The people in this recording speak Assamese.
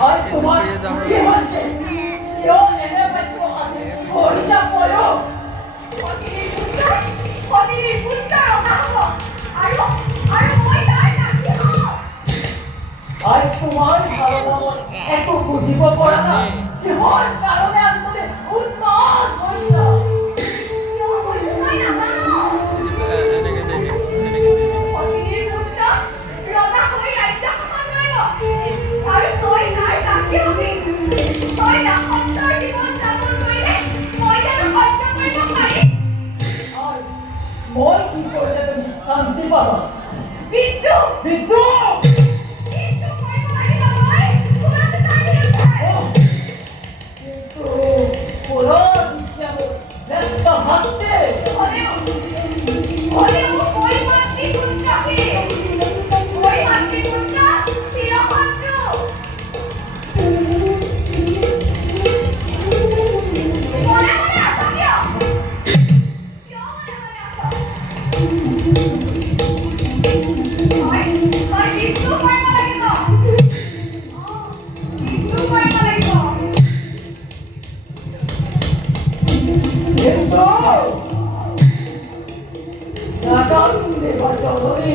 আর তোমার কি হচ্ছে কেউ এনে পাইতো আছে হরিষা পড়ো কদিনের পুরস্কার ওটা হবো আরো আরো মই নাই নাকি হবো আর তোমার ধারণা এত বুঝিব পড়া না কিহর কারণে আমি মনে উন্মাদ বৈশা কেউ বসে নাই না কদিনের পুরস্কার রোজা হই রাজ্য সমান রইব আর তই নার কাকি হবি তই না সত্তৰ জীবন যাপন কৰিলে মই যেন সহ্য কৰিব পাৰি আৰ মই কি কৰলে তুমি শান্তি পাবা বিদ্যু বিদ্যু বিদ্যু কৰিব লাগিব মই তোমাক জানি আছে কিন্তু পুরো দিচ্ছে আমার চেষ্টা হাতে হলেও মই মাতৃ পুত্রকে মই মাতৃ পুত্র চিরশত্রু মনে মনে আছো কিয় কিয় মনে মনে আছো তই বিদ্যু কৰিব লাগিব বিদ্যু কৰিব লাগিব কিন্তু নাগান দেবা চৌধুৰী